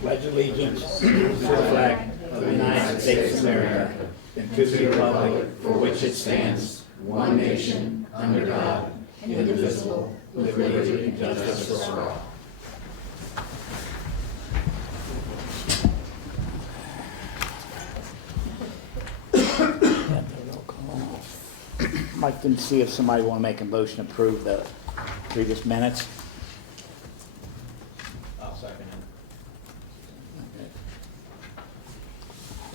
pledge allegiance to the flag of the United States of America and to the republic for which it stands, one nation, under God, indivisible, with liberty and justice for all. Mike, didn't see if somebody want to make a motion to approve the previous minutes. I'll second it.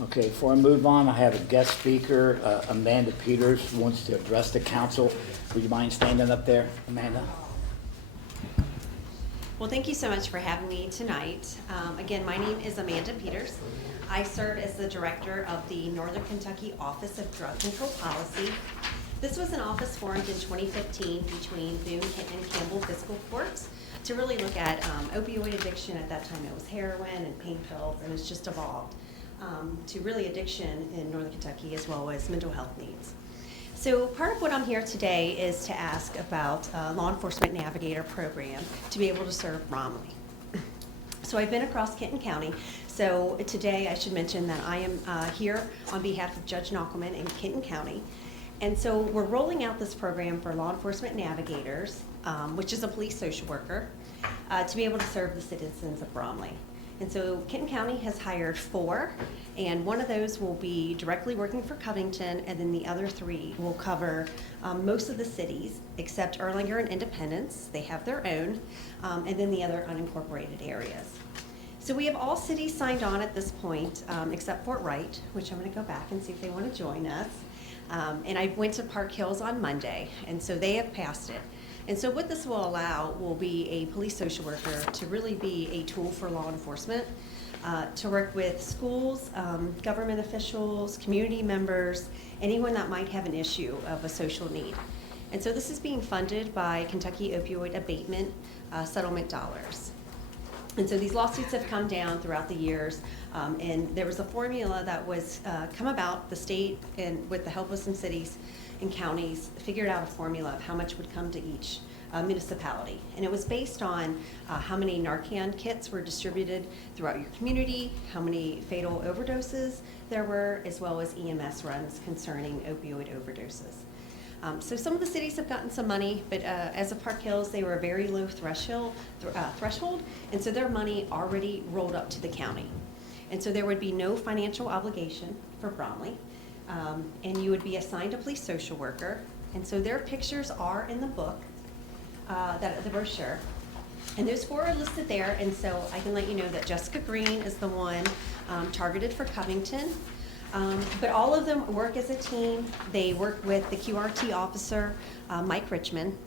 Okay, before I move on, I have a guest speaker, Amanda Peters, wants to address the council. Would you mind standing up there, Amanda? Well, thank you so much for having me tonight. Again, my name is Amanda Peters. I serve as the director of the Northern Kentucky Office of Drug Control Policy. This was an office formed in 2015 between Boone and Campbell Fiscal Courts to really look at opioid addiction. At that time it was heroin and pain pills, and it's just evolved to really addiction in Northern Kentucky as well as mental health needs. So part of what I'm here today is to ask about Law Enforcement Navigator program to be able to serve Bromley. So I've been across Kenton County. So today I should mention that I am here on behalf of Judge Knockelman in Kenton County. And so we're rolling out this program for law enforcement navigators, which is a police social worker, to be able to serve the citizens of Bromley. And so Kenton County has hired 4, and one of those will be directly working for Covington, and then the other 3 will cover most of the cities except Erlanger and Independence. They have their own, and then the other unincorporated areas. So we have all cities signed on at this point, except Fort Wright, which I'm going to go back and see if they want to join us. And I went to Park Hills on Monday, and so they have passed it. And so what this will allow will be a police social worker to really be a tool for law enforcement, to work with schools, government officials, community members, anyone that might have an issue of a social need. And so this is being funded by Kentucky Opioid Abatement settlement dollars. And so these lawsuits have come down throughout the years, and there was a formula that was come about. The state, and with the help of some cities and counties, figured out a formula of how much would come to each municipality. And it was based on how many Narcan kits were distributed throughout your community, how many fatal overdoses there were, as well as EMS runs concerning opioid overdoses. So some of the cities have gotten some money, but as of Park Hills, they were a very low threshold, and so their money already rolled up to the county. And so there would be no financial obligation for Bromley, and you would be assigned a police social worker. And so their pictures are in the book, the brochure, and those 4 are listed there. And so I can let you know that Jessica Green is the one targeted for Covington. But all of them work as a team. They work with the QRT officer, Mike Richmond,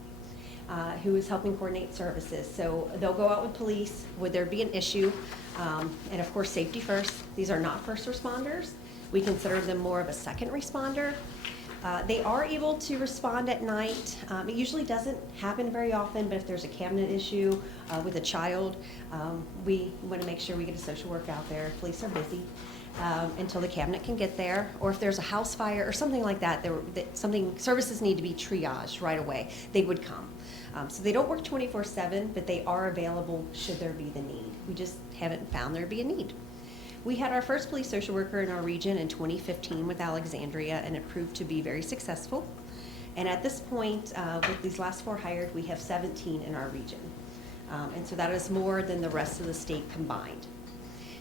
who is helping coordinate services. So they'll go out with police, would there be an issue, and of course safety first. These are not first responders. We consider them more of a second responder. They are able to respond at night. It usually doesn't happen very often, but if there's a cabinet issue with a child, we want to make sure we get a social worker out there. Police are busy. Until the cabinet can get there, or if there's a house fire or something like that, services need to be triaged right away, they would come. So they don't work 24/7, but they are available should there be the need. We just haven't found there be a need. We had our first police social worker in our region in 2015 with Alexandria, and it proved to be very successful. And at this point, with these last 4 hired, we have 17 in our region. And so that is more than the rest of the state combined.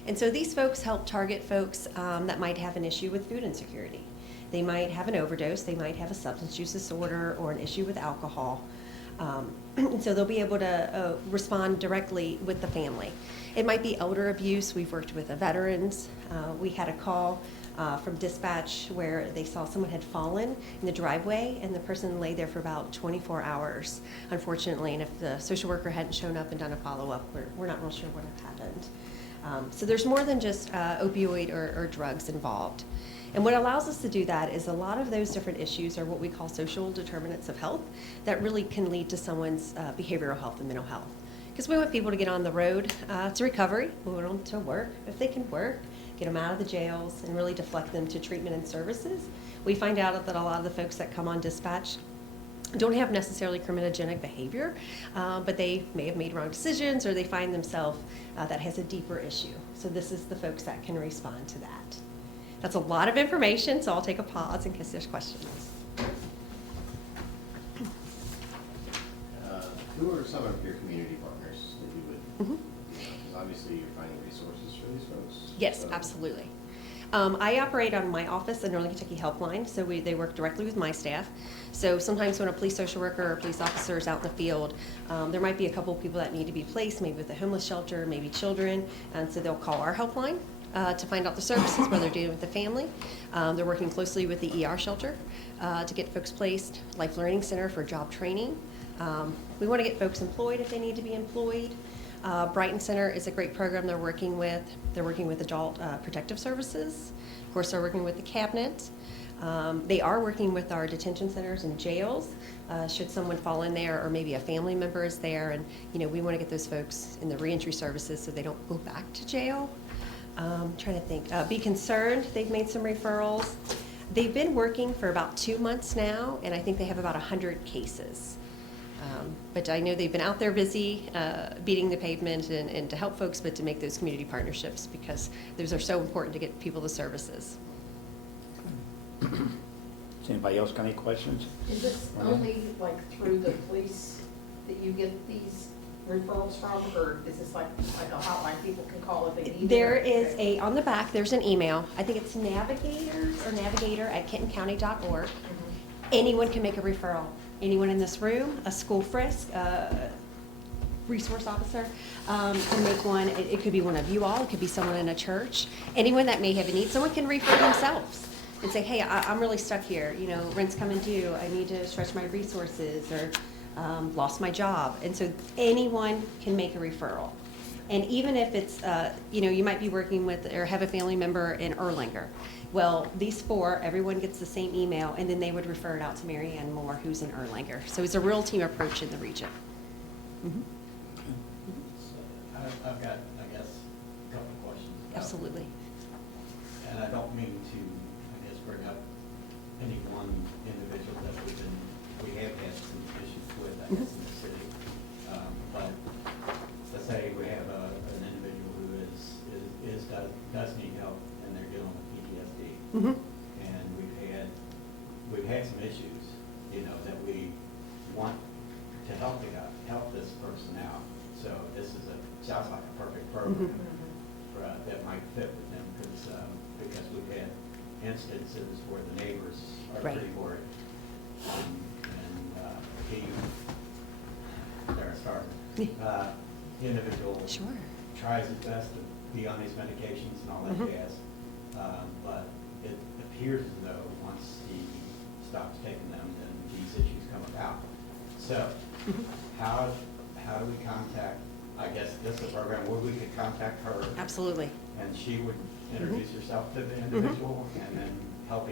And so these folks help target folks that might have an issue with food insecurity. They might have an overdose, they might have a substance use disorder or an issue with alcohol. And so they'll be able to respond directly with the family. It might be elder abuse. We've worked with the veterans. We had a call from dispatch where they saw someone had fallen in the driveway, and the person lay there for about 24 hours, unfortunately. And if the social worker hadn't shown up and done a follow-up, we're not real sure what had happened. So there's more than just opioid or drugs involved. And what allows us to do that is a lot of those different issues are what we call social determinants of health that really can lead to someone's behavioral health and mental health. Because we want people to get on the road to recovery, we want them to work if they can work, get them out of the jails, and really deflect them to treatment and services. We find out that a lot of the folks that come on dispatch don't have necessarily criminogenic behavior, but they may have made wrong decisions or they find themselves that has a deeper issue. So this is the folks that can respond to that. That's a lot of information, so I'll take a pause in case there's questions. Who are some of your community partners that you would, Mhm. because obviously you're finding resources for these folks? Yes, So- absolutely. I operate on my office, the Northern Kentucky Helpline, so they work directly with my staff. So sometimes when a police social worker or police officer is out in the field, there might be a couple of people that need to be placed, maybe with a homeless shelter, maybe children, and so they'll call our helpline to find out the services, whether they're dealing with the family. They're working closely with the ER shelter to get folks placed, Life Learning Center for job training. We want to get folks employed if they need to be employed. Brighton Center is a great program they're working with. They're working with Adult Protective Services. Of course, they're working with the Cabinet. They are working with our detention centers and jails. Should someone fall in there or maybe a family member is there, and we want to get those folks in the reentry services so they don't go back to jail. Trying to think. Be Concerned, they've made some referrals. They've been working for about 2 months now, and I think they have about 100 cases. But I know they've been out there busy, beating the pavement and to help folks, but to make those community partnerships because those are so important to get people the services. Does anybody else got any questions? Is this only like through the police that you get these referrals from, or is this like a hotline people can call if they need it? There is on the back, there's an email. I think it's navigator@kentoncounty.org. Anyone can make a referral. Anyone in this room, a school frisk, resource officer can make one. It could be one of you all. It could be someone in a church. Anyone that may have a need. Someone can refer themselves and say, hey, I'm really stuck here. Rent's coming due. I need to stretch my resources or lost my job. And so anyone can make a referral. And even if it's, you might be working with or have a family member in Erlanger. Well, these 4, everyone gets the same email, and then they would refer it out to Mary Ann Moore, who's in Erlanger. So it's a real team approach in the region. Mm-hmm. I've got, I guess, a couple of questions. Absolutely. And I don't mean to, bring up any one individual that we have had some issues with, I guess, in the city. But let's say we have an individual who does need help, and they're dealing with PTSD. Mm-hmm. And we've had some issues, that we want to help this person out. So this sounds like a perfect program that might fit with them because we've had instances where the neighbors are Right. pretty worried. The individual Sure. tries his best to be on these medications and all that jazz. But it appears as though once he stops taking them, then these issues come about. So how do we contact, I guess this is a program where we could contact her Absolutely. and she would introduce herself to the individual and then help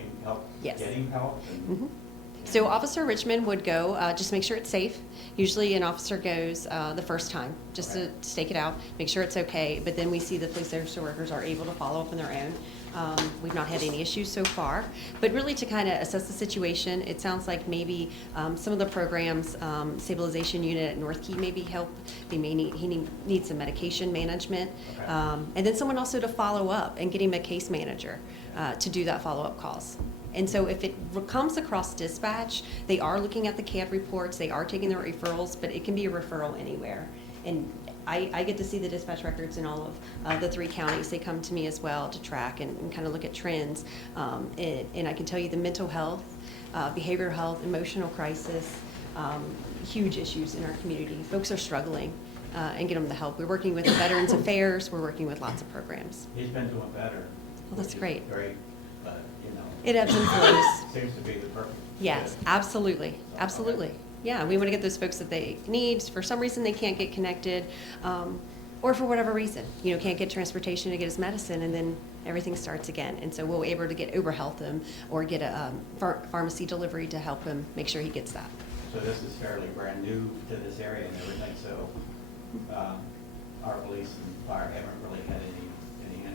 Yes. getting help? And, Mm-hmm. So Officer Richmond would go, just make sure it's safe. Usually an officer goes the first time, just to stake it out, make sure it's okay. But then we see the police social workers are able to follow up on their own. We've not had any issues so far. But really to kind of assess the situation, it sounds like maybe some of the programs, stabilization unit at North Key maybe help. He needs some medication management. Okay. And then someone also to follow up and getting a case manager to do that follow-up calls. And so if it comes across dispatch, they are looking at the CAD reports, they are taking their referrals, but it can be a referral anywhere. And I get to see the dispatch records in all of the 3 counties. They come to me as well to track and kind of look at trends. And I can tell you the mental health, behavioral health, emotional crisis, huge issues in our community. Folks are struggling and get them the help. We're working with the Veterans Affairs. We're working with lots of programs. He's been doing better. Well, that's which is great. Great, but, It ebbs and flows. seems to be the perfect. Yes, fit. absolutely, absolutely. Yeah, we want to get those folks that they need. For some reason, they can't get connected, or for whatever reason, can't get transportation to get his medicine, and then everything starts again. And so we'll be able to get Uber help him or get a pharmacy delivery to help him make sure he gets that. So this is fairly brand new to this area and everything, so our police and fire haven't really had any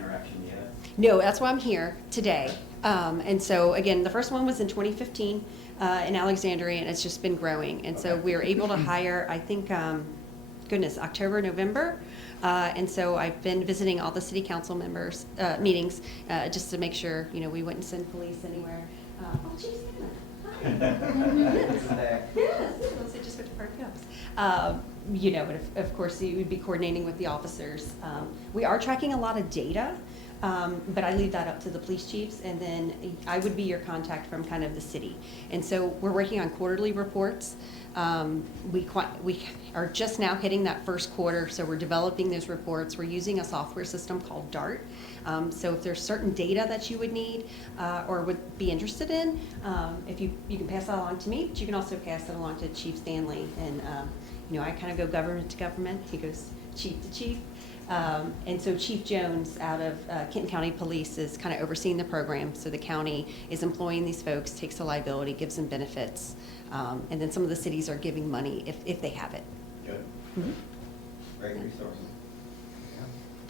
interaction yet? No, that's why I'm here today. And so, again, the first one was in 2015 in Alexandria, and it's just been growing. And so Okay. we were able to hire, I think, goodness, October, November. And so I've been visiting all the city council members, meetings, just to make sure, you know, we wouldn't send police anywhere. Oh, geez, Anna. Isn't that? Yes, yes, I just went to Park Hills. You know, but of course, you would be coordinating with the officers. We are tracking a lot of data, but I leave that up to the police chiefs, and then I would be your contact from kind of the city. And so we're working on quarterly reports. We are just now hitting that first quarter, so we're developing those reports. We're using a software system called DART. So if there's certain data that you would need or would be interested in, if you can pass that along to me, but you can also pass it along to Chief Stanley. And you know, I kind of go government to government. He goes chief to chief. And so Chief Jones out of Kenton County Police is kind of overseeing the program. So the county is employing these folks, takes the liability, gives them benefits. And then some of the cities are giving money if they have it. Good. Mhm. Great resource.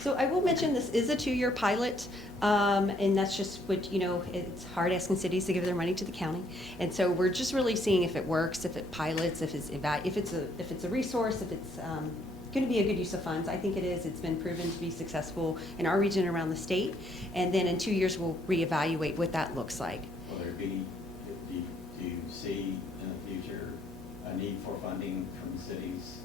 So I will mention this is a 2-year pilot, and that's just what, you know, it's hard asking cities to give their money to the county. And so we're just really seeing if it works, if it pilots, if it's a resource, if it's going to be a good use of funds. I think it is. It's been proven to be successful in our region and around the state. And then in 2 years, we'll reevaluate what that looks like. Will there be, do you see in the future a need for funding from cities?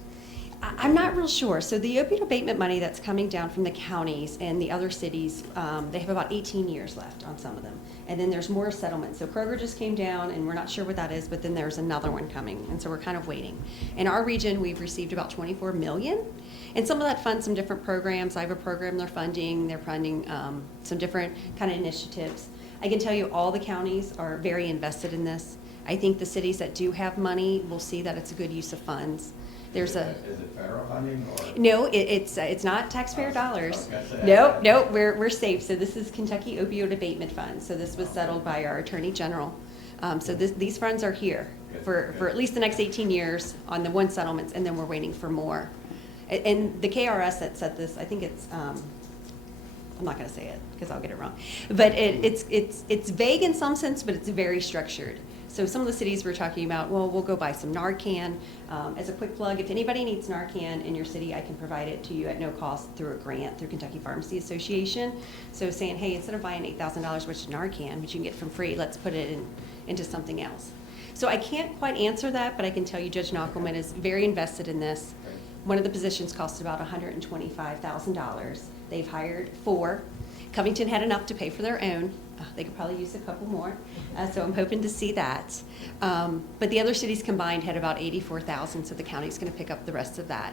I'm not real sure. So the opioid abatement money that's coming down from the counties and the other cities, they have about 18 years left on some of them. And then there's more settlements. So Kroger just came down, and we're not sure what that is, but then there's another one coming. And so we're kind of waiting. In our region, we've received about 24 million. And some of that funds some different programs. I have a program they're funding. They're funding some different kind of initiatives. I can tell you all the counties are very invested in this. I think the cities that do have money will see that it's a good use of funds. Is it federal funding or? No, it's not taxpayer dollars. I was gonna say. No, we're safe. So this is Kentucky Opioid Abatement Fund. So this was settled by our Attorney General. So these funds are here for at least the next 18 years on the one settlements, and then we're waiting for more. And the KRS that set this, I think it's, I'm not going to say it because I'll get it wrong, but it's vague in some sense, but it's very structured. So some of the cities we're talking about, well, we'll go buy some Narcan. As a quick plug, if anybody needs Narcan in your city, I can provide it to you at no cost through a grant through Kentucky Pharmacy Association. So saying, hey, instead of buying $8,000 worth of Narcan, which you can get from free, let's put it into something else. So I can't quite answer that, but I can tell you Judge Knockelman is very invested in this. One of the positions cost about $125,000. They've hired 4. Covington had enough to pay for their own. They could probably use a couple more, so I'm hoping to see that. But the other cities combined had about 84,000, so the county's going to pick up the rest of that.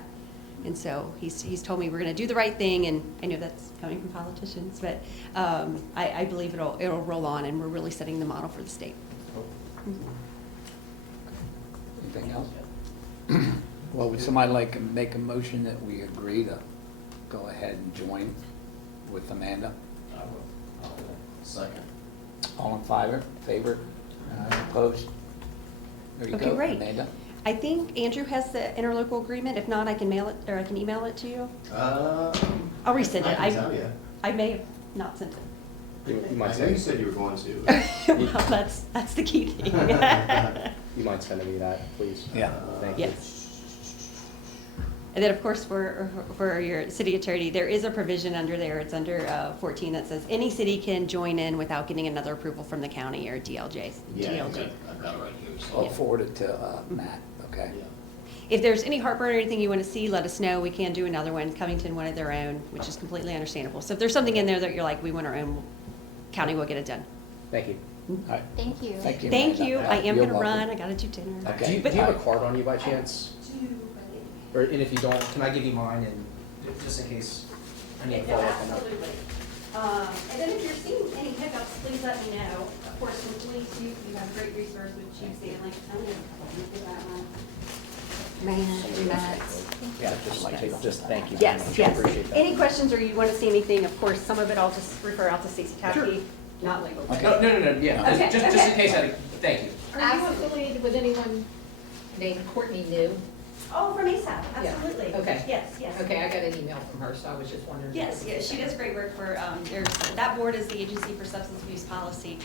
And so he's told me we're going to do the right thing, and I know that's coming from politicians, but I believe it'll roll on, and we're really setting the model for the state. Anything else? Well, would somebody like to make a motion that we agree to go ahead and join with Amanda? I will. Second. All in favor? Opposed? There you Okay, go, great. Amanda. I think Andrew has the interlocal agreement. If not, I can mail it, or I can email it to you. I'll resend it. I can tell ya. I may have not sent it. You might know you said you were going to. Well, that's the key thing. You mind sending me that, please? Yeah. Thank you. Yes. And then, of course, for your city attorney, there is a provision under there, it's under 14, that says any city can join in without getting another approval from the county or DLJ. Yeah, I've got it right here. so- I'll forward it to Matt, okay? Yeah. If there's any heartburn or anything you want to see, let us know. We can do another one. Covington wanted their own, which is completely understandable. So if there's something in there that you're like, we want our own, county will get it done. Thank you. All right. Thank you. Thank you. Thank Amanda. you. I am You're going to welcome. run. I got to do dinner. Okay. Do you have a card on you by chance? Or, and if you don't, can I give you mine and just in case I need to No, follow up on that? absolutely. And then if you're seeing any hiccups, please let me know. Of course, with police, you have a great resource with Chief Stanley. I'm going to that one. Man, Matt. Yeah, just thank you. Yes, yes. Appreciate that. Any questions or you want to see anything, of course, some of it I'll just refer out to Stacey Taffy, not legal. Okay. No, yeah, Okay, just in case thank you. Are you affiliated with anyone named Courtney New? Oh, from ASAP, absolutely. Okay. Yes, yes. Okay, I got an email from her, so I was just wondering. Yes, yes, she does great work for, that board is the Agency for Substance Abuse Policy,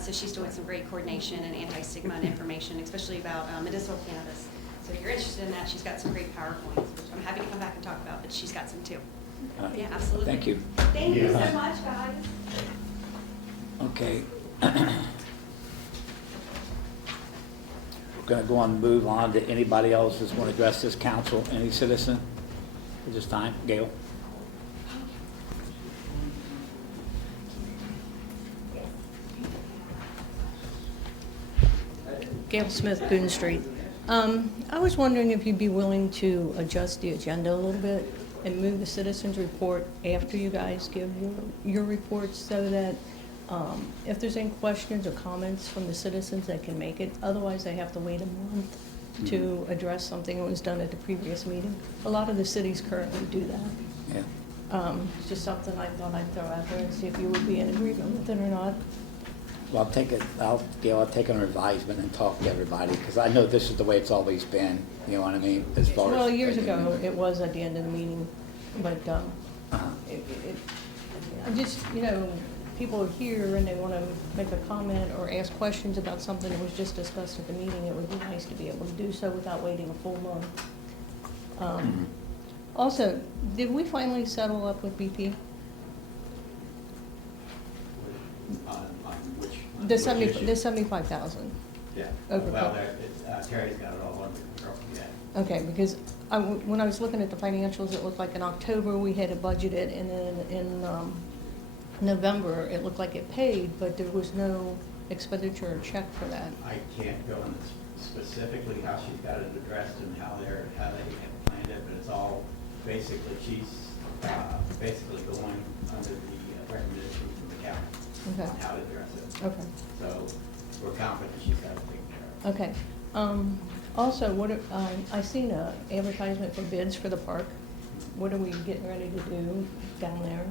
so she's doing some great coordination and anti-stigma and information, especially about medicinal cannabis. So if you're interested in that, she's got some great PowerPoints, which I'm happy to come back and talk about, but she's got some too. Yeah, absolutely. Thank you. Thank you so much, guys. Okay. We're gonna go on and move on to anybody else that's want to address this council, any citizen at this time? Gail? Gail Smith, Boone Street. I was wondering if you'd be willing to adjust the agenda a little bit and move the citizens' report after you guys give your reports so that if there's any questions or comments from the citizens, they can make it. Otherwise, they have to wait a month to address something that was done at the previous meeting. A lot of the cities currently do that. Yeah. It's just something I thought I'd throw out there and see if you would be in agreement with it or not. Well, Gail, I'll take an advisement and talk to everybody, because I know this is the way it's always been, you know what I mean, as far as. Well, years ago, it was at the end of the meeting, but Uh-huh. I'm just, people are here and they want to make a comment or ask questions about something that was just discussed at the meeting. It would be nice to be able to do so without waiting a full month. Mhm. Also, did we finally settle up with BP? On which? The which 70, issue? the 75,000? Yeah, Okay. well, Terry's got it all under control, yeah. Okay, because when I was looking at the financials, it looked like in October we had it budgeted, and then in November, it looked like it paid, but there was no expenditure or check for that. I can't go into specifically how she's got it addressed and how they have planned it, but it's all, basically, she's basically going under the recommendation from the county Okay. on how to address it. Okay. So we're confident she's got it taken care of. Okay. Also, I seen a advertisement for bids for the park. What are we getting ready to do down there?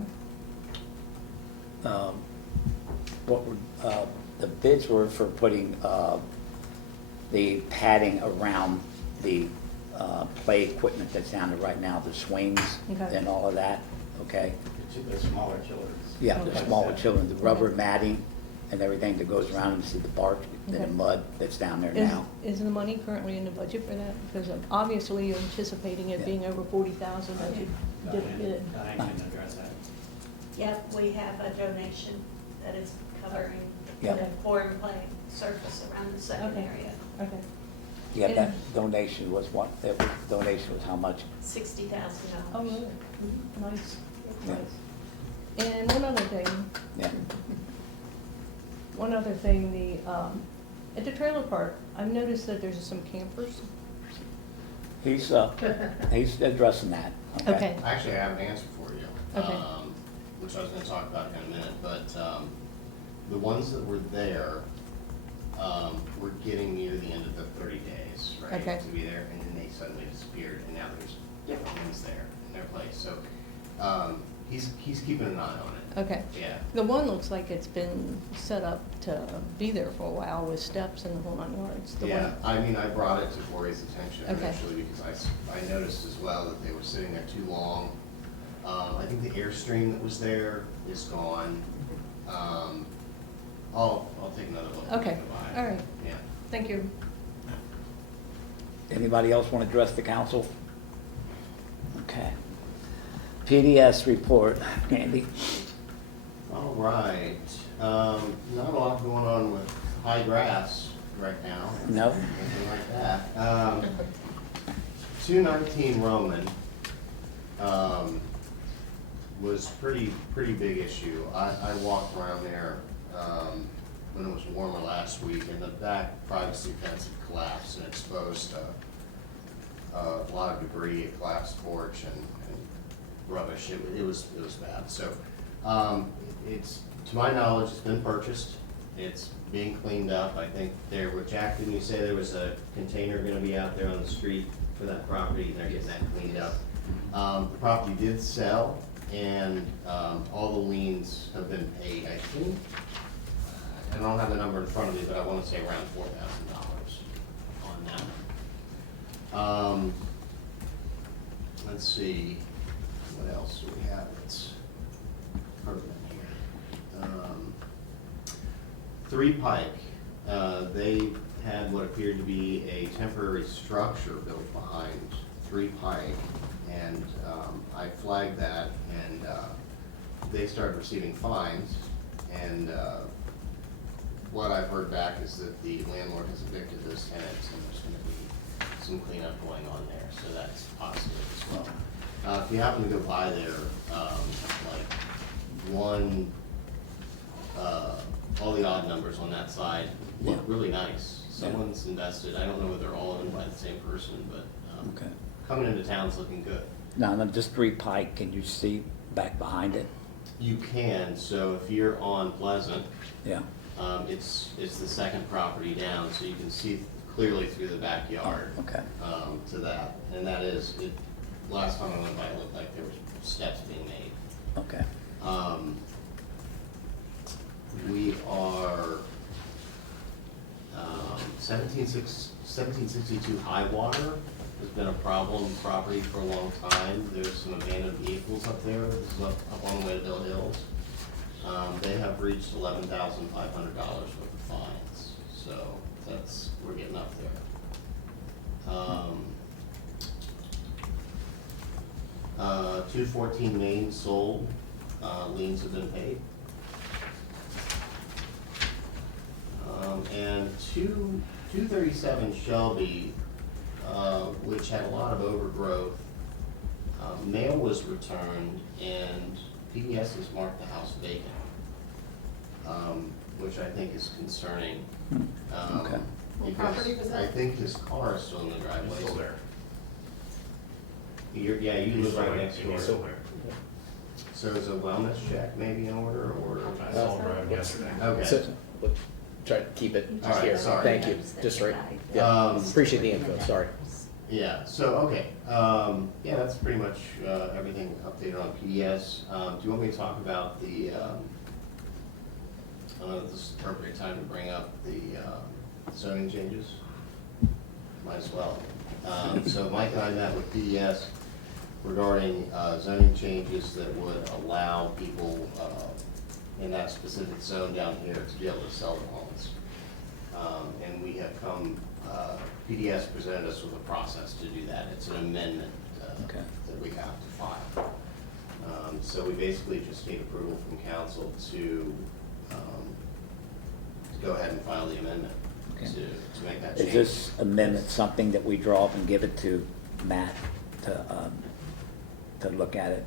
The bids were for putting the padding around the play equipment that's down there right now, the swings Okay. and all of that, okay? The smaller children's. Yeah, the Okay. smaller children, the rubber matting and everything that goes around them, see the bark and the Okay. mud that's down there Is, now. is the money currently in the budget for that? Because obviously you're anticipating it Yeah. being over 40,000 as you did a bid. Diane can address that. Yep, we have a donation that is covering Yeah. the pouring play surface around the second Okay. area. Okay. Yeah, that donation was donation was how much? $60,000. Oh, really? Nice, Yeah. nice. And one other thing, Yeah. at the trailer park, I've noticed that there's some campers. He's addressing that, okay? Actually, I have an answer for you. Okay. Which I was gonna talk about in a minute, but, the ones that were there, were getting near the end of the 30 days, right? Okay. To be there, and then they suddenly disappeared, and now there's different ones there in their place, so, he's keeping an eye on it. Okay. Yeah. The one looks like it's been set up to be there for a while with steps and the whole nine yards. The Yeah, one- I mean, I brought it to Corey's attention Okay. initially because I noticed as well that they were sitting there too long. I think the Airstream that was there is gone. I'll take another look. Okay, all right. Yeah. Thank you. Anybody else want to address the council? Okay. PDS report, Andy. All right, not a lot going on with high grass right now. No? Anything like that. 219 Roman, was pretty big issue. I walked around there, when it was warmer last week, and the back privacy fence had collapsed and exposed a lot of debris, a collapsed porch and rubbish. It was bad. So, it's, to my knowledge, it's been purchased. It's being cleaned up. I think there, Jack, didn't you say there was a container gonna be out there on the street for that property, and they're getting that cleaned up? The property did sell, and, all the liens have been paid, I think. I don't have the number in front of me, but I wanna say around $4,000 on that. let's see, what else do we have that's pertinent here? 3 Pike, they had what appeared to be a temporary structure built behind 3 Pike, and I flagged that, and they started receiving fines, and what I've heard back is that the landlord has evicted those tenants, and there's gonna be some cleanup going on there, so that's positive as well. If you happen to go by there, all the odd numbers on that side look really nice. Someone's invested, I don't know whether they're all owned by the same person, but Okay. coming into town's looking good. Now, just 3 Pike, can you see back behind it? You can, so if you're on Pleasant, Yeah. it's the second property down, so you can see clearly through the backyard. Okay. To that, and that is, last time I went by, it looked like there were steps being made. Okay. We are, 1762 High Water has been a problem property for a long time. There's some abandoned vehicles up there. This is up on the way to Bill Hills. They have reached $11,500 worth of fines, so we're getting up there. 214 Main sold, liens have been paid. And 237 Shelby, which had a lot of overgrowth, mail was returned and PDS has marked the house vacant, which I think is concerning. Okay. What property was Because that? I think his car is still in the driveway. Still there. Yeah, you live right next door. Still there. So is a wellness check maybe in order, or? I saw him drive yesterday. Okay. So, we'll try to keep it All just right, here. sorry. Thank you, just right. Yeah, appreciate the info, sorry. Yeah, so, okay, yeah, that's pretty much, everything updated on PDS. Do you want me to talk about the, I don't know if this is the appropriate time to bring up the, zoning changes? Might as well. So Mike and I met with PDS regarding, zoning changes that would allow people, in that specific zone down here to be able to sell their homes. And we have come, PDS presented us with a process to do that. It's an amendment Okay. that we have to file. So we basically just need approval from council to go ahead and file the amendment Okay. to make that change. Is this amendment something that we draw up and give it to Matt to look at it?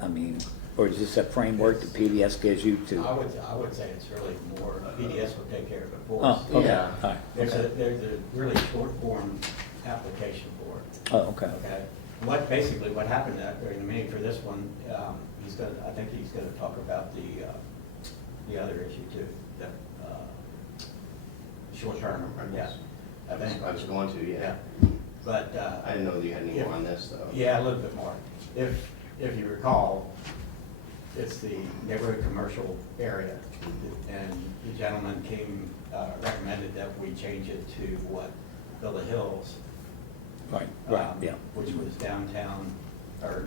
I mean, or is this a framework that PDS gives you to? I would say it's really more, PDS will take care of it for Oh, us. okay, Yeah. all right, There's okay. there's a really short form application for it. Oh, okay. Okay, basically what happened during the meeting for this one, I think he's gonna talk about the other issue too, the, short term, yeah. I think. I was going to, yeah. But, I didn't know that you had any more on this, though. yeah, a little bit more. If you recall, it's the neighborhood commercial area, and the gentleman recommended that we change it to what, Villa Hills. Right, yeah. Which was downtown, or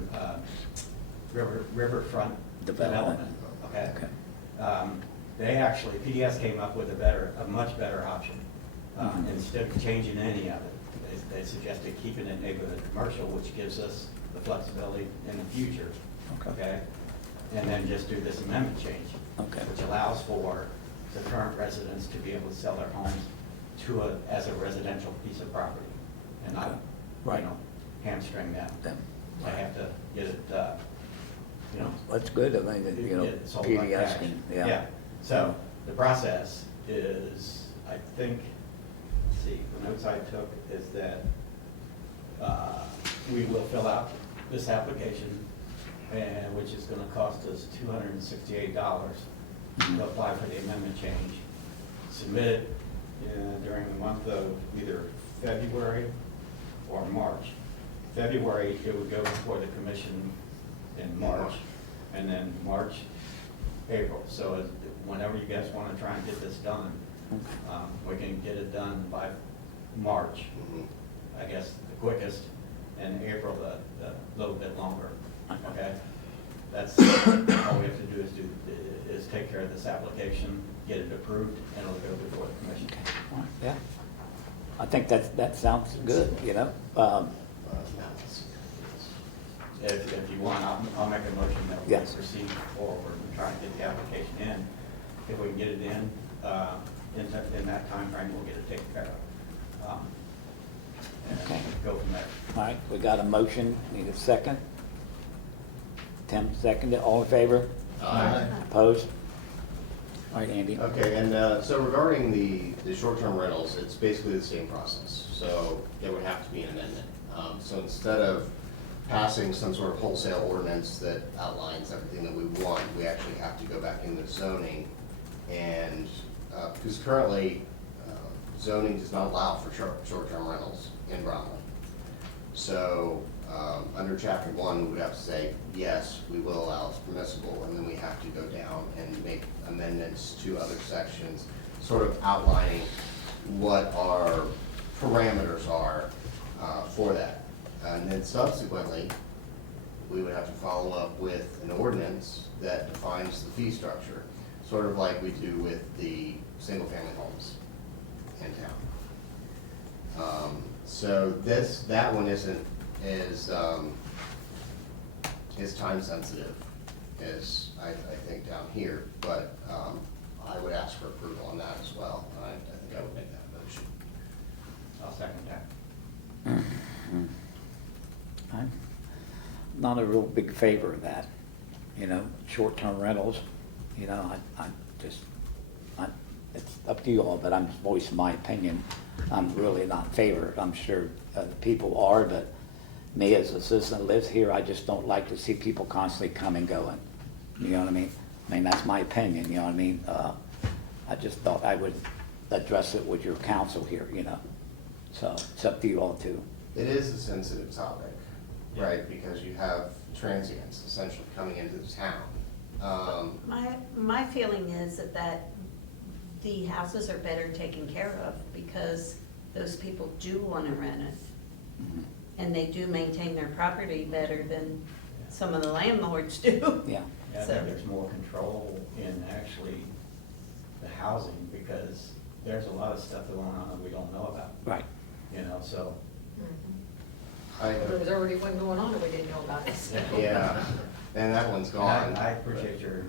riverfront Development. development, okay? Okay. They actually, PDS came up with a much better option. Mhm. Instead of changing any of it, they suggested keeping it neighborhood commercial, which gives us the flexibility in the future, okay? And then just do this amendment change. Okay. Which allows for the current residents to be able to sell their homes as a residential piece of property, and not, Okay. Right. hamstring them. Them. They have to get it, That's good, I mean, that, get it sold like PDS cash. can, yeah. So the process is, I think, let's see, the notes I took is that we will fill out this application, and which is gonna cost us $268 to apply for the amendment change. Submit it during the month of either February or March. February, it would go before the commission in March, and then March, April. So whenever you guys want to try and get this done, we can get it done by March, Mhm. I guess the quickest. and April a little bit longer, okay? That's, all we have to do is take care of this application, get it approved, and it'll go before the commission. All right, yeah. I think that sounds good, you know? If you want, I'll make a motion that we Yes. proceed forward and try and get the application in. If we can get it in that timeframe, we'll get it taken care of. Okay. And go from there. All right, we got a motion, need a second? Tim seconded, all in favor? Aye. Opposed? All right, Andy. Okay, and so regarding the short-term rentals, it's basically the same process. So there would have to be an amendment. So instead of passing some sort of wholesale ordinance that outlines everything that we want, we actually have to go back into zoning. And, because currently zoning does not allow for short-term rentals in Bromley. So, under chapter 1, we would have to say, yes, we will allow it's permissible, and then we have to go down and make amendments to other sections, sort of outlining what our parameters are for that. And then subsequently, we would have to follow up with an ordinance that defines the fee structure, sort of like we do with the single-family homes in town. So that one isn't as time sensitive as I think down here, but I would ask for approval on that as well. I think I would make that motion. I'll second that. I'm not a real big favor of that, you know, short-term rentals, you know, it's up to you all, but I'm just voicing my opinion. I'm really not in favor. I'm sure people are, but me as a citizen that lives here, I just don't like to see people constantly come and going. You know what I mean? I mean, that's my opinion, you know what I mean? I just thought I would address it with your counsel here, you know? So it's up to you all too. It is a sensitive topic, right, because you have transients essentially coming into the town. My feeling is that the houses are better taken care of because those people do want to rent it. Mhm. And they do maintain their property better than some of the landlords do. Yeah. Yeah, I So- think there's more control in actually the housing because there's a lot of stuff going on that we don't know about, Right. you know, so. There was already one going on that we didn't know about it. so. Yeah, and that one's And gone. I appreciate your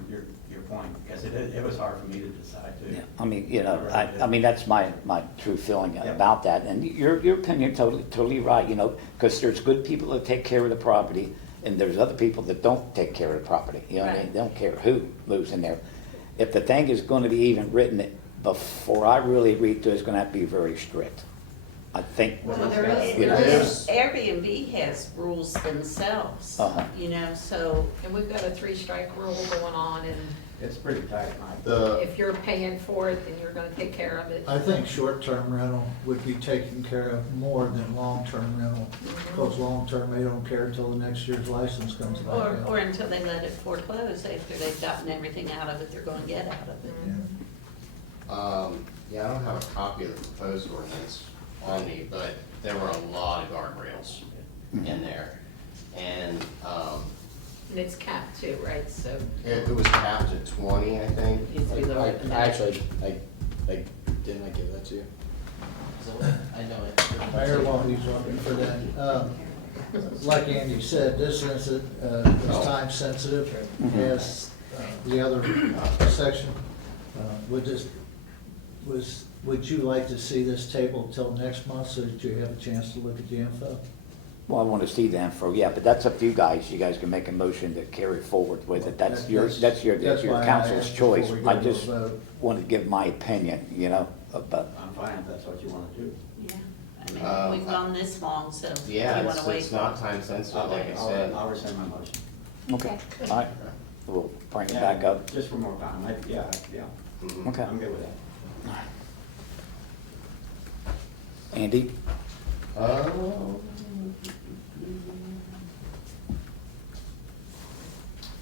point, because it was hard for me to decide too. Yeah, I mean, you know, I mean, that's my true feeling Yeah. about that, and your opinion totally right, you know, because there's good people that take care of the property, and there's other people that don't take care of the property, you know what I mean? Right. They don't care who moves in there. If the thing is gonna be even written, before I really read through, it's gonna have to be very strict. I think, Well, there is, You know, Airbnb has rules themselves, Uh-huh. you know, so. And we've got a 3-strike rule going on, and It's pretty tight, Mike. if you're paying for it, then you're gonna take care of it. I think short-term rental would be taken care of more than long-term rental, because long-term, they don't care until the next year's license comes back Or out. until they let it foreclose, after they've gotten everything out of it, they're gonna get out of it. Yeah, I don't have a copy of the proposed ordinance on me, but there were a lot of guardrails in there. And And it's capped too, right, so. it was capped at 20, I think. Needs to be lower than that. Actually, didn't I give that to you? I know it. Mayor, while he's looking for that, like Andy said, this is time sensitive, as the other section. Would you like to see this table till next month so that you have a chance to look at the info? well, I wanna see the info, yeah, but that's up to you guys. You guys can make a motion to carry forward with it. That's your That's why I council's asked before choice. we go I to a just vote. wanted to give my opinion, you know, but, I'm fine if that's what you want to do. Yeah, I mean, we've gone this long, so if you Yeah, wanna wait. it's not time sensitive, like I said. I'll rescind my motion. okay, all right. We'll bring it Yeah, back up. Just for more time, yeah, Mhm. Okay. I'm good with that. Andy?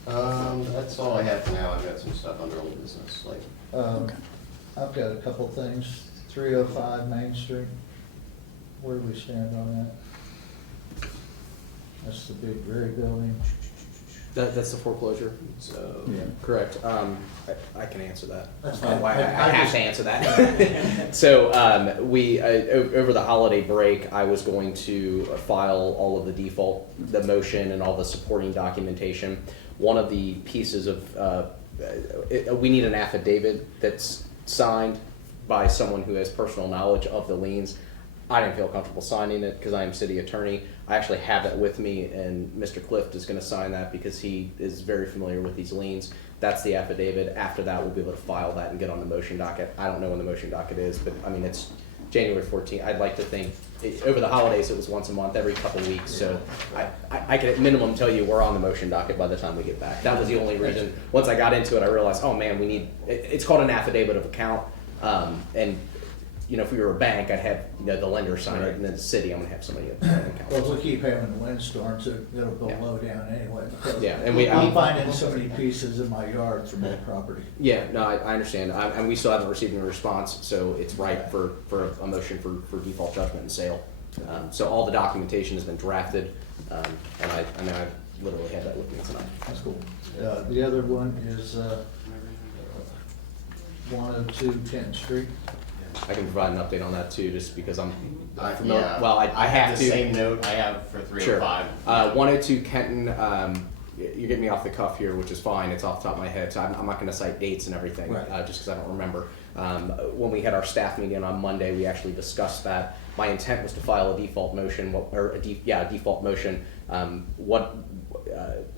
That's all I have for now. I've got some stuff under old business, like, I've got a couple things. 305 Main Street, where do we stand on that? That's the big gray building. That's the foreclosure, so, Yeah. correct. I can answer that. That's fine. I I have just- to answer that. So, over the holiday break, I was going to file all of the default, the motion and all the supporting documentation. One of the pieces of, we need an affidavit that's signed by someone who has personal knowledge of the liens. I didn't feel comfortable signing it because I am city attorney. I actually have that with me, and Mr. Clift is going to sign that because he is very familiar with these liens. That's the affidavit. After that, we'll be able to file that and get on the motion docket. I don't know when the motion docket is, but I mean, it's January 14th. I'd like to think, over the holidays, it was once a month, every couple of weeks, so I could at minimum tell you we're on the motion docket by the time we get back. That was the only reason. Once I got into it, I realized, oh man, we need, it's called an affidavit of account, and you know, if we were a bank, I'd have, you know, the lender sign it, and then the city, I'm gonna have somebody at the account. Well, we keep having the windstorms, it'll go Yeah. low down anyway. Because Yeah, and I I'm mean, finding so many pieces in my yard from that property. yeah, no, I understand, and we still haven't received a response, so it's right for a motion for default judgment and sale. So all the documentation has been drafted, and I know I literally have that with me tonight. That's cool. The other one is 102 10th Street. I can provide an update on that too, just because I'm Yeah, familiar, well, I have the to. same note I have for Sure. 305. 102 Kenton, you're getting me off the cuff here, which is fine, it's off the top of my head, so I'm not gonna cite dates and everything, Right. just because I don't remember. When we had our staff meeting on Monday, we actually discussed that. My intent was to file a default motion, or a default motion. What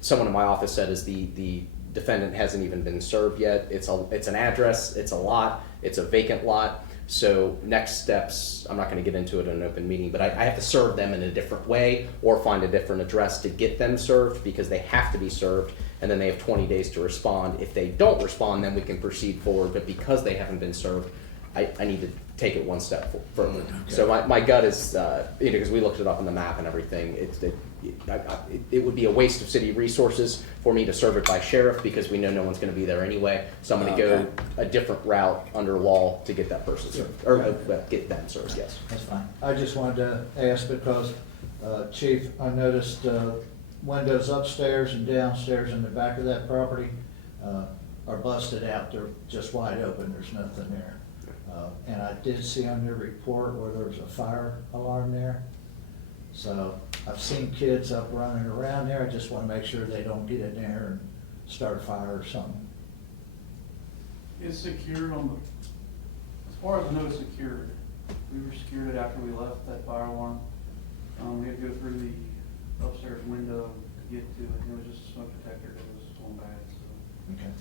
someone in my office said is the defendant hasn't even been served yet. It's an address, it's a lot, it's a vacant lot. So next steps, I'm not gonna get into it in an open meeting, but I have to serve them in a different way or find a different address to get them served, because they have to be served, and then they have 20 days to respond. If they don't respond, then we can proceed forward, but because they haven't been served, I need to take it one step further. So my gut is, because we looked it up on the map and everything, it would be a waste of city resources for me to serve it by sheriff, because we know no one's gonna be there anyway. So I'm gonna go a different route under law to get that person served, or get them served, yes. That's fine. I just wanted to ask because, Chief, I noticed windows upstairs and downstairs in the back of that property are busted out. They're just wide open. There's nothing there. And I did see on your report where there was a fire alarm there. So I've seen kids up running around there. I just want to make sure they don't get in there and start a fire or something. It's secured on the, as far as I know, it's secured. We were secured it after we left that fire alarm. We had to go through the upstairs window to get to it. It was just a smoke detector that was going bad, so. Okay.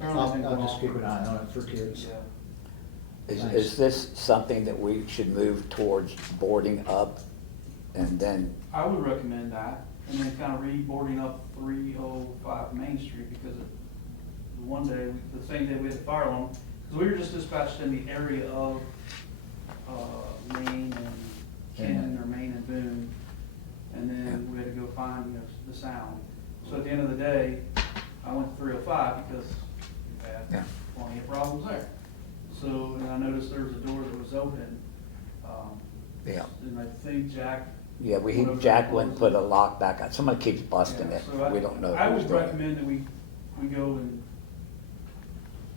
Apparently it's been I'll just going keep an on eye on it for kids. Yeah. Is this something that we should move towards boarding up and then, I would recommend that, and then kind of re-boarding up 305 Main Street, because one day, the same day we had the fire alarm, because we were just dispatched in the area of Main and Ken, or Main and Boone, and then we had to go find, you know, the sound. So at the end of the day, I went to 305 because we had plenty of problems there. So, and I noticed there was a door that was open, and I think Jack. Jack went and put a lock back on, somebody keeps busting Yeah, it, so we don't know I who's would doing it. recommend that we go and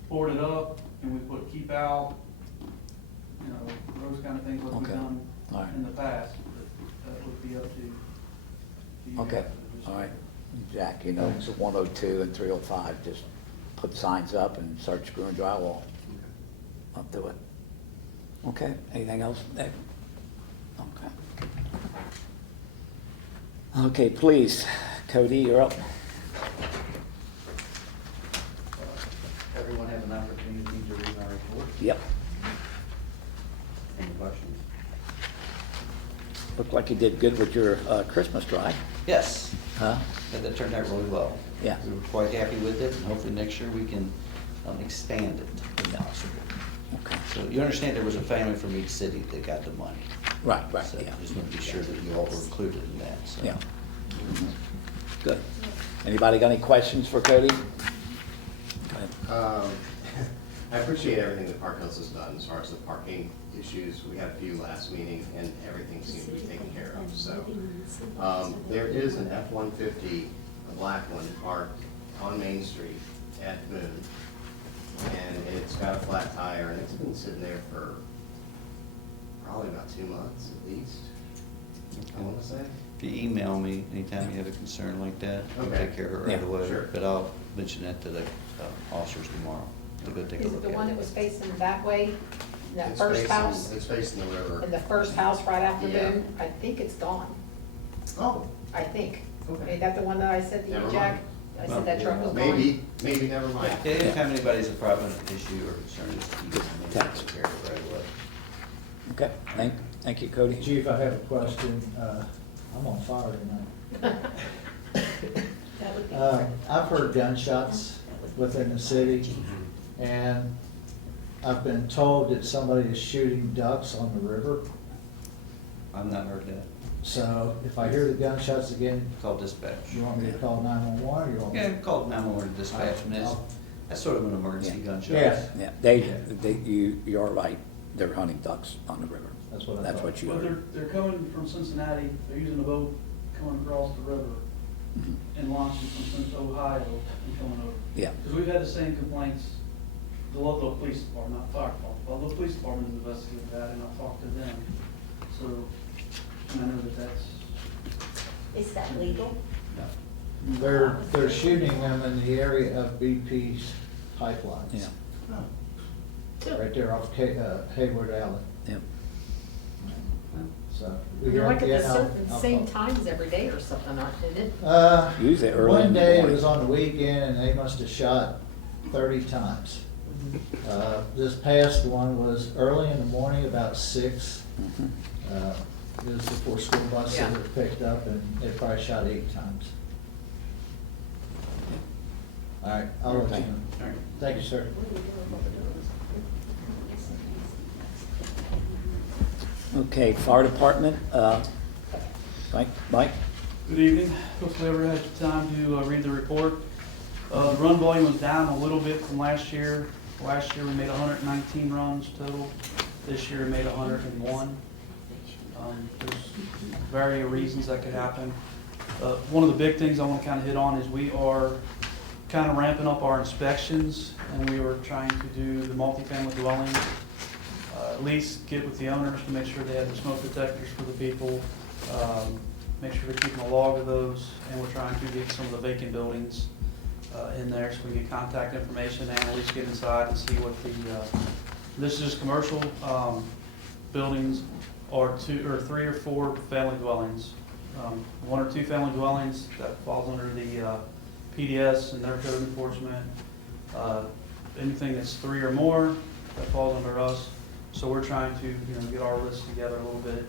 board it up, and we put keep out, you know, those kind of things like we've Okay. done All right. in the past. But that would be up to you. Okay, guys. all right. Jack, you know, it's 102 and 305, just put signs up and start screwing drywall. I'll do it. Okay, anything else, Dave? Okay. Okay, please, Cody, you're up. Everyone have an opportunity to read our report? Yep. Any questions? Looked like you did good with your Christmas drive, Yes, huh? that turned out really well. Yeah. We were quite happy with it, and hopefully next year we can expand it if possible. Okay. So you understand there was a family from each city that got the money. Right, So yeah. just want to be sure that you all were included in that, so. Yeah. Good. Anybody got any questions for Cody? Go ahead. I appreciate everything that Park Hills has done as far as the parking issues. We had a few last meeting, and everything seemed to be taken care of, so. There is an F-150, a black one, parked on Main Street at Boone, and it's got a flat tire, and it's been sitting there for probably about 2 months at least, I wanna say. If you email me anytime you have a concern like that, I'll Okay. take care of it right Yeah, away. sure. But I'll mention that to the officers tomorrow to go take a Is it look the one at that it. was facing that way, that It's first facing- house, It's facing the river. and the first house right after Yeah. Boone? I think it's gone, Oh, I think. Okay. Is that the one that I said to Never you, Jack? mind. I said that truck was gone? maybe, never mind. Yeah, anytime anybody's a problem, issue, or concern, just email me, I'll Text. take care of it right away. Okay, thank you, Cody. Chief, I have a question. I'm on fire tonight. That would be I've heard gunshots within the city, and I've been told that somebody is shooting ducks on the river. I've not heard that. So if I hear the gunshots again, Call dispatch. you want me to call 911 or you want me? Yeah, call 911 dispatch, and I'll- that's sort of an emergency Yeah. gunshot. Yeah, Yeah, you're right, they're hunting ducks on the river. that's what I That's thought. what you But heard. they're coming from Cincinnati, they're using a boat coming across the river Mhm. and launching from Ohio and coming over. Yeah, Because we've had the same complaints, the local police department, not fire department, the local police department has investigated that, and I've talked to them. So, and I know that that's, Is that legal? They're shooting them in the area of BP's pipelines. yeah, Right there off Hayward Alley. yeah. So. They're like at Yeah, the I'll- certain I'll same call. times every day or something, aren't they? Usually early in One the day, it morning. was on the weekend, and they must have shot 30 times. This past one was early in the morning, about 6. Mhm. It was before school buses Yeah. were picked up, and they probably shot 8 times. All right, I'll let you Thank know. All right. Thank you, sir. Okay, fire department, Mike? good evening. Hopefully everyone had time to read the report. The run volume was down a little bit from last year. Last year we made 119 runs total. This year we made 101. There's various reasons that could happen. One of the big things I want to kind of hit on is we are kind of ramping up our inspections, and we were trying to do the multifamily dwelling, at least get with the owners to make sure they have the smoke detectors for the people, make sure they're keeping a log of those, and we're trying to get some of the vacant buildings in there so we can get contact information and at least get inside and see what the, this is just commercial buildings, or 2 or 3 or 4 family dwellings. 1 or 2 family dwellings, that falls under the PDS and their code enforcement. Anything that's 3 or more, that falls under us. So we're trying to, get our list together a little bit,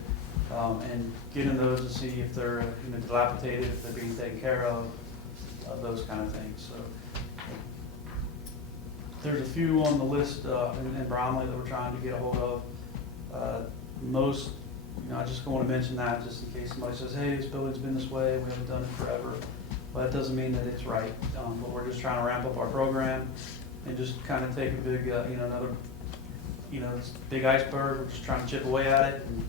and get in those to see if they're, dilapidated, if they're being taken care of, those kind of things, so. There's a few on the list, in Bromley that we're trying to get a hold of. Most, I just want to mention that just in case somebody says, hey, this building's been this way, we haven't done it forever. But that doesn't mean that it's right, but we're just trying to ramp up our program and just kind of take a big, another, this big iceberg, we're just trying to chip away at it. And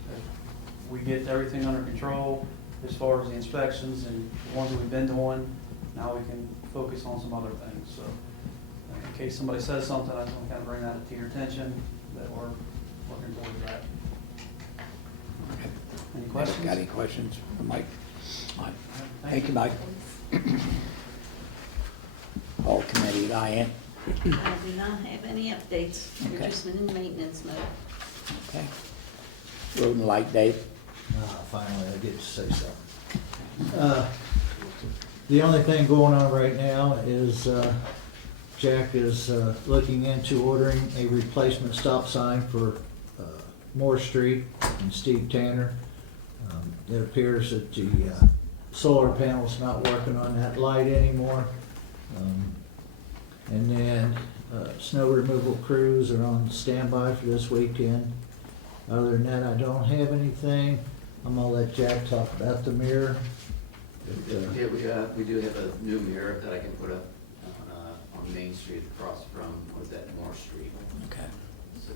if we get everything under control as far as the inspections and the ones that we've been doing, now we can focus on some other things, so. In case somebody says something, I just want to kind of bring that to your attention, that we're working towards that. Any questions? Got any questions for Mike? Mike? Thank you, Mike. All committee, Diane? I do not have any updates. We're Okay. just in maintenance mode. Okay. Road and light, Dave? Finally, I get to say something. The only thing going on right now is Jack is looking into ordering a replacement stop sign for Moore Street and Steve Tanner. It appears that the solar panel's not working on that light anymore. And then snow removal crews are on standby for this weekend. Other than that, I don't have anything. I'm gonna let Jack talk about the mirror. Yeah, we do have a new mirror that I can put up on Main Street across from, what is that, Moore Street. Okay,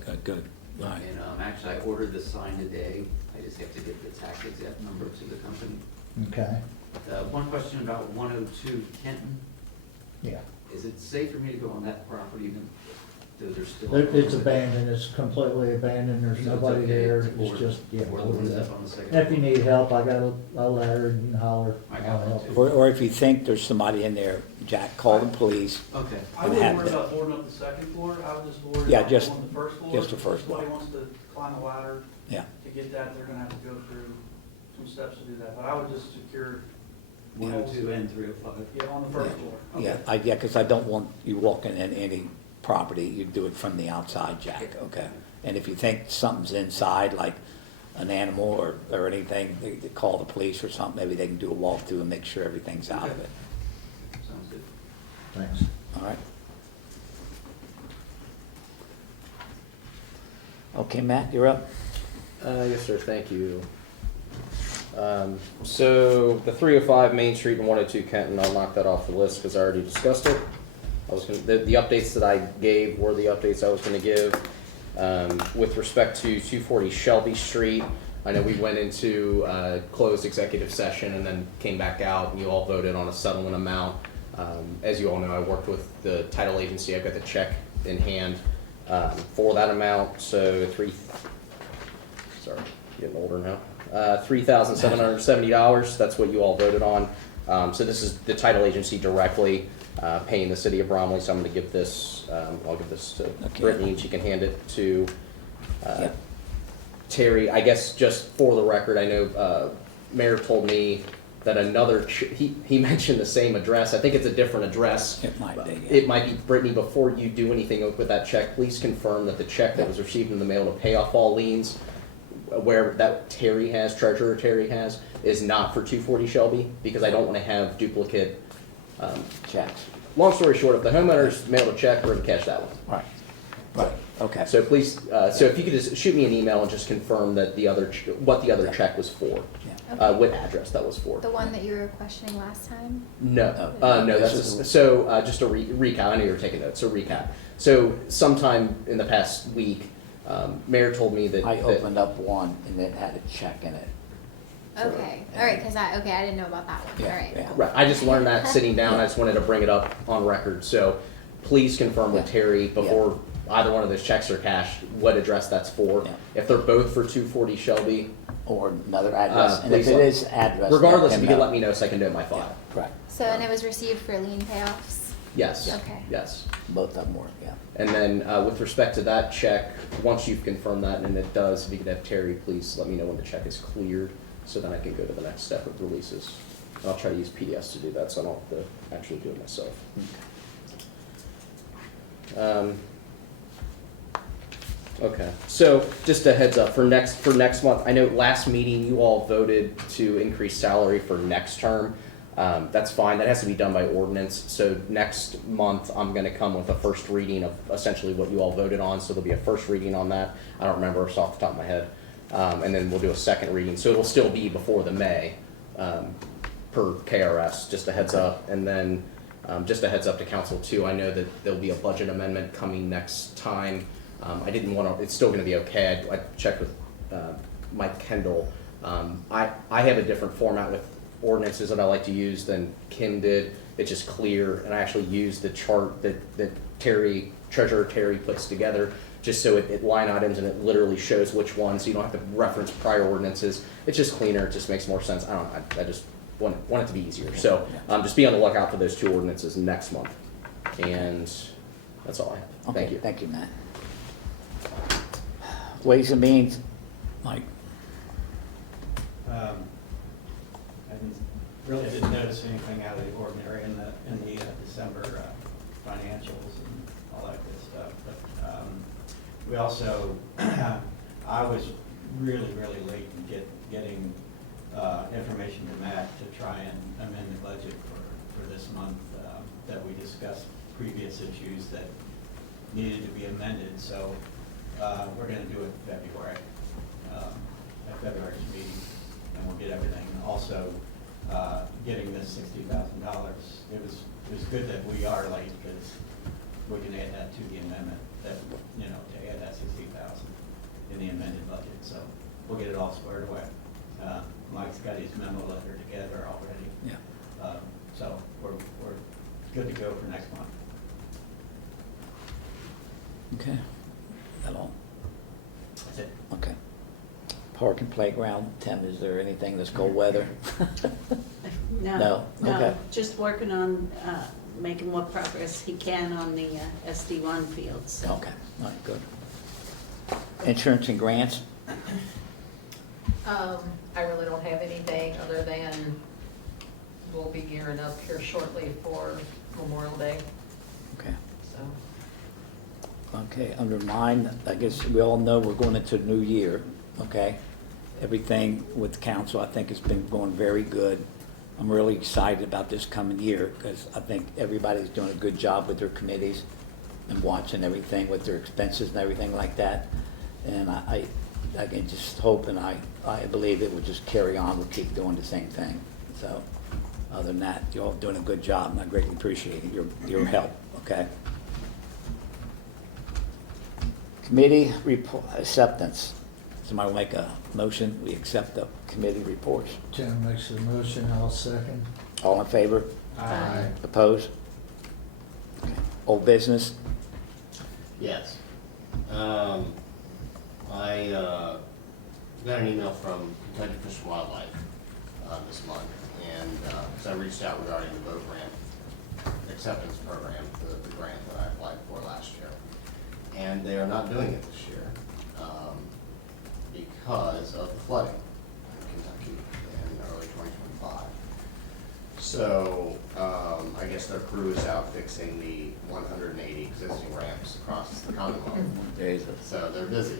So good. Right. And actually, I ordered the sign today. I just have to get the tax exempt number to the company. Okay, One question about 102 Kenton. yeah. Is it safe for me to go on that property even though there's still? It's abandoned, it's completely abandoned, there's So it's nobody okay there, to it's board- just, yeah. board the we'll do ones that. up on the second If you floor? need help, I got a ladder, you can holler, I got I'll one help too. you. Or if you think there's somebody in there, Jack, call the police. Okay. I And wouldn't have worry the- about boarding up the second floor, I would just worry Yeah, about just- on the first floor. just the first If somebody floor. wants to climb a ladder Yeah, to get that, they're gonna have to go through some steps to do that, but I would just secure. 102 and 305. Yeah, on the first floor. yeah, because I don't want you walking in any property, you do it from the outside, Jack, okay? And if you think something's inside, like an animal or anything, they call the police or something, maybe they can do a walkthrough and make sure everything's out of it, Sounds good. Thanks. all right? Okay, Matt, you're up. Yes, sir, thank you. So the 305 Main Street and 102 Kenton, I'll knock that off the list because I already discussed it. The updates that I gave were the updates I was gonna give. With respect to 240 Shelby Street, I know we went into closed executive session and then came back out and you all voted on a settlement amount. As you all know, I worked with the title agency. I've got the check in hand for that amount, so getting older now. $3,770, that's what you all voted on. So this is the title agency directly paying the city of Bromley, so I'm gonna give this, I'll give this to Okay. Brittany and she can hand it to Yeah. Terry. I guess just for the record, I know Mayor told me that he mentioned the same address. I think it's a different address. It might be, yeah. It might be. Brittany, before you do anything with that check, please confirm that the check that was received in the mail to pay off all liens, where that Treasurer Terry has, is not for 240 Shelby, because I don't want to have duplicate Checks, long story short, if the homeowners mailed a check, we're gonna cash that one. right, okay. So please, so if you could just shoot me an email and just confirm that what the other check was for, Yeah. what address that was for. The one that you were questioning last time? No, Oh, no, this that's, is- so, just a recap, I know you were taking notes, so recap. So sometime in the past week, Mayor told me that. I that- opened up one and it had a check in it. So, Okay, all right, because I didn't know about that one, Yeah, all right. yeah. Right, I just learned that sitting down, I just wanted to bring it up on record, so please confirm with Yeah. Terry before either one of those checks are cashed, what address that's for. Yeah. If they're both for 240 Shelby, Or another address, and if please it let- is address. regardless, let if him you could know. let me know so I can do it in my file. Right, So, and it was received for lien payoffs? Yes, Okay. yes. both of them work, yeah. And then with respect to that check, once you've confirmed that, and it does, if you could have Terry, please let me know when the check is cleared, so then I can go to the next step of releases. I'll try to use PDS to do that, so I don't have to actually do it myself. Okay, so just a heads up, for next month, I know last meeting you all voted to increase salary for next term. That's fine, that has to be done by ordinance, so next month, I'm gonna come with a first reading of essentially what you all voted on, so there'll be a first reading on that. I don't remember it's off the top of my head. And then we'll do a second reading, so it'll still be before the May, per KRS, just a heads up. And then, just a heads up to council too, I know that there'll be a budget amendment coming next time. I didn't wanna, it's still gonna be okay, I checked with, Mike Kendall. I have a different format with ordinances that I like to use than Kim did. It's just clear, and I actually use the chart that Treasurer Terry puts together, just so it line items and it literally shows which ones, so you don't have to reference prior ordinances. It's just cleaner, it just makes more sense. I just want it to be easier. So, just be on the lookout for those two ordinances next month. And that's all I have. Thank you. Thank you, Matt. Ways and Means, Mike. Really didn't notice anything out of the ordinary in the December financials and all that good stuff. But we also, I was really late in getting information to Matt to try and amend the budget for this month that we discussed previous issues that needed to be amended. So we're going to do it in February, at February's meeting, and we'll get everything. Also, getting this $60,000, it was good that we are late because we can add that to the amendment that, to add that 60,000. in the amended budget, so we'll get it all squared away. Mike's got his memo letter together already. Yeah. So we're good to go for next month. Okay. That all? That's it. Okay. Park and playground, Tim, is there anything that's cold weather? No? Okay. Just working on, making what progress he can on the SD1 fields, so. Okay, all right, good. Insurance and grants? I really don't have anything other than we'll be gearing up here shortly for Memorial Day, Okay. so. Okay, under mine, I guess we all know we're going into a new year, okay? Everything with the council, I think, has been going very good. I'm really excited about this coming year because I think everybody's doing a good job with their committees and watching everything with their expenses and everything like that. And I can just hope and I believe it will just carry on. We'll keep doing the same thing. So other than that, you're all doing a good job and I greatly appreciate your help, okay? Committee report acceptance. Somebody will make a motion, we accept the committee reports. Tim makes the motion, I'll second. All in favor? Aye. Opposed? Okay. Old business? Yes. I got an email from Kentucky Fish and Wildlife this month, and so I reached out regarding the boat ramp acceptance program, the grant that I applied for last year. And they are not doing it this year because of the flooding in Kentucky in early 2025. So I guess their crew is out fixing the 180 existing ramps across the Commonwealth. Jesus. So they're busy.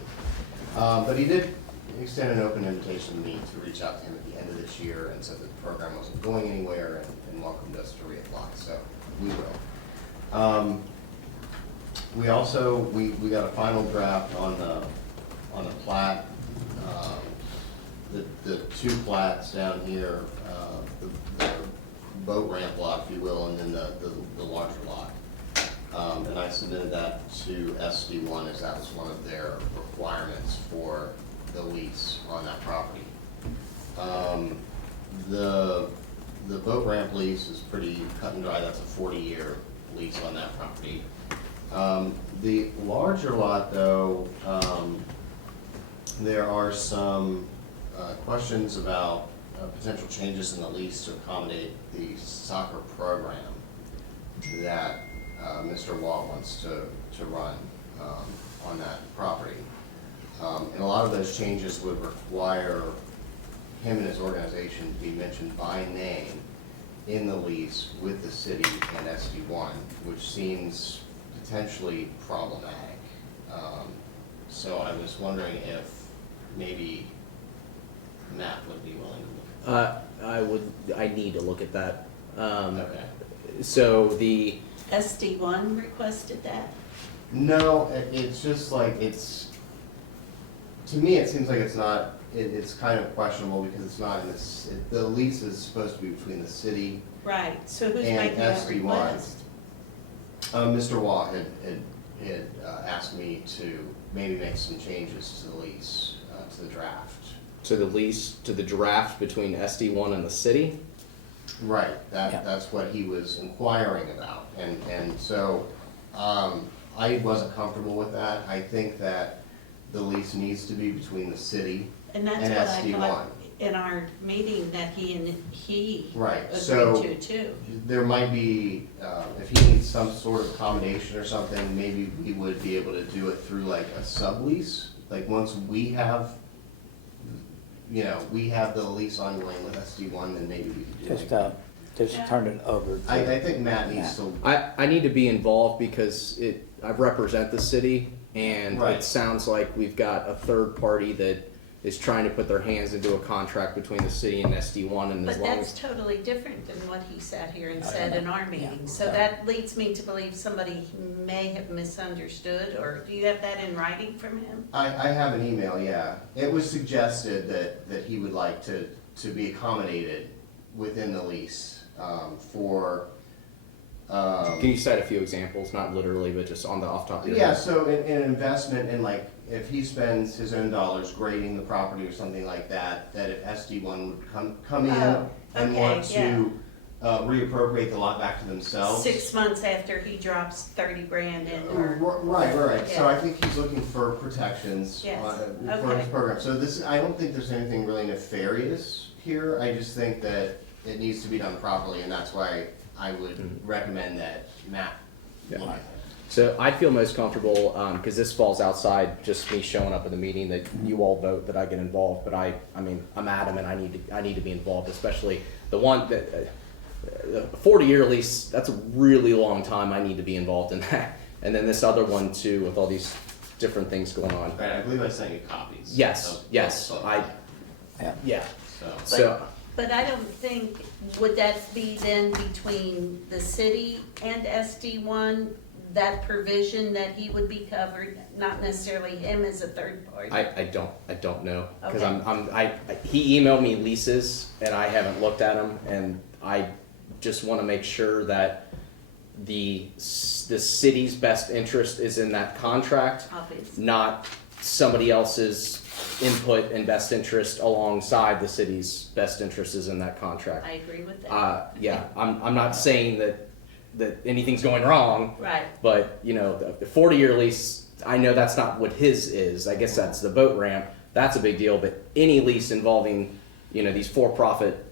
But he did extend an open invitation to me to reach out to him at the end of this year and said that the program wasn't going anywhere and welcomed us to reapply. So we will. We also, we got a final draft on the plat, the two plats down here, the boat ramp lot, if you will, and then the larger lot. And I submitted that to SD1 as that was one of their requirements for the lease on that property. The boat ramp lease is pretty cut and dry. That's a 40-year lease on that property. The larger lot, though, there are some questions about potential changes in the lease to accommodate the soccer program that Mr. Watt wants to run on that property. And a lot of those changes would require him and his organization to be mentioned by name in the lease with the city and SD1, which seems potentially problematic. So I was wondering if maybe Matt would be willing to look at I need to look at that. Okay. So the, SD1 requested that? No, it's just like, to me, it seems like it's not, it's kind of questionable because it's not in this, the lease is supposed to be between the city Right, so who's and making that SD1. request? Mr. Watt had asked me to maybe make some changes to the lease, to the draft. to the lease, to the draft between SD1 and the city. Right, Yeah. that's what he was inquiring about, and so, I wasn't comfortable with that. I think that the lease needs to be between the city And that's and what I SD1. thought in our meeting that he Right, agreed so to too. there might be, if he needs some sort of accommodation or something, maybe we would be able to do it through like a sublease. Like once we have, we have the lease ongoing with SD1, then maybe we could do it. Just turn it over. to- I think Matt needs to, I need to be involved because I represent the city, and Right. it sounds like we've got a third party that is trying to put their hands into a contract between the city and SD1, and as But long that's as totally different than what he sat here and I said know. in our meeting. So Yeah. that leads me to believe somebody may have misunderstood, or do you have that in writing from him? I have an email, yeah. It was suggested that he would like to be accommodated within the lease, for, can you cite a few examples, not literally, but just on the off top of your yeah, head? so an investment in like, if he spends his own dollars grading the property or something like that, that if SD1 would come in Oh, and okay, want to reappropriate the lot back to themselves. 6 months after he drops 30 grand in, or, Right. So Yeah. I think he's looking for protections Yes, for his okay. program. So this, I don't think there's anything really nefarious here. I just think that it needs to be done properly, and that's why I would recommend that Matt Yeah. look at it. So I'd feel most comfortable, because this falls outside just me showing up at the meeting, that you all vote that I get involved, but I mean, I'm adamant, I need to be involved, especially the one that, the 40-year lease, that's a really long time, I need to be involved in that. And then this other one too, with all these different things going on. Right, I believe I sent you copies. Yes, yes, of I, that. yeah. So, but I don't think, would that be then between the city and SD1, that provision that he would be covered, not necessarily him as a third party? I don't know, because Okay. he emailed me leases and I haven't looked at them, and I just want to make sure that the city's best interest is in that contract, Obviously. not somebody else's input and best interest alongside the city's best interest is in that contract. I agree with that. Yeah, I'm not saying that anything's going wrong, Right. but, you know, the 40-year lease, I know that's not what his is. I guess that's the boat ramp. That's a big deal, but any lease involving, you know, these for-profit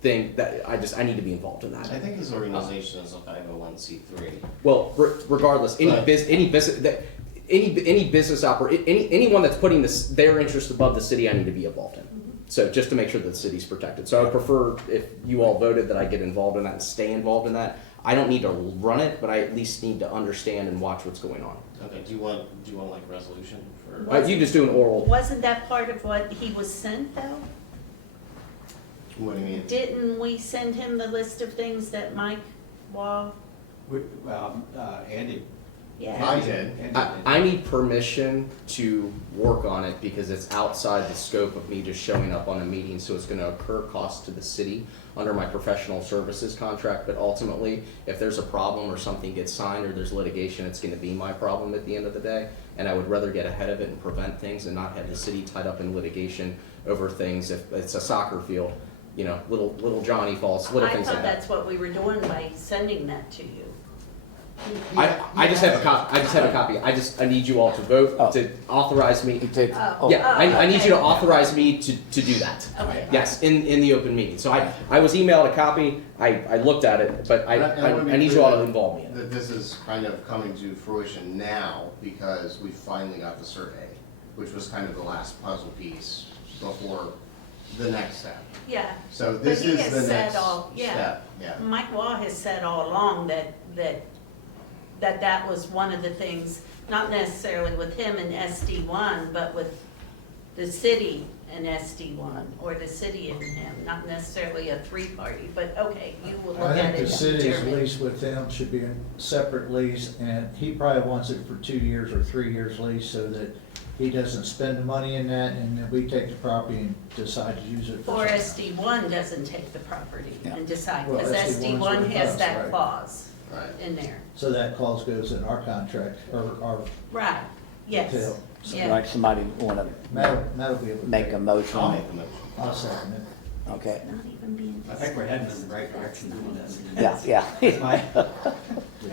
thing, that I need to be involved in that. I think his organization is a 501c3. Well, regardless, any business anyone that's putting their interest above the city, I need to be involved in. So just to make sure that the city's protected. So I would prefer if you all voted that I get involved in that and stay involved in that. I don't need to run it, but I at least need to understand and watch what's going on. Okay, do you want like a resolution for? You just do an oral. Wasn't that part of what he was sent, though? What do you mean? Didn't we send him the list of things that Mike Wall? Andy. Yeah. I did. I need permission to work on it because it's outside the scope of me just showing up on a meeting, so it's gonna incur costs to the city under my professional services contract, but ultimately, if there's a problem or something gets signed or there's litigation, it's gonna be my problem at the end of the day, and I would rather get ahead of it and prevent things and not have the city tied up in litigation over things. If it's a soccer field, you know, little Johnny falls, little I things like thought that. that's what we were doing by sending that to you. I just have a copy. I need you all to vote to authorize me. I need you to authorize me to do that. Okay. Yes, in the open meeting. So I was emailed a copy. I looked at it, but I need you all to involve me in it. That this is kind of coming to fruition now because we finally got the survey, which was kind of the last puzzle piece before the next step. Yeah. So this But he is has the said next all- yeah. step. Yeah. Mike Waugh has said all along that was one of the things, not necessarily with him and SD1, but with the city and SD1, or the city and him, not necessarily a three-party, but okay, you will look I at think it the and city's determine. lease with them should be a separate lease, and he probably wants it for 2 years or 3 years lease so that he doesn't spend the money in that, and then we take the property and decide to use it for Or something. SD1 doesn't take the property and decide, Well, because SD1 's SD1 with has us, that right. clause Right. in there. So that clause goes in our contract, or our, Right, yes, Till- yeah. Like somebody wanna Matt'll be able to. make a motion? I'll make the motion. I'll second it. Okay, Not even being I think we're heading in the right direction doing this. yeah.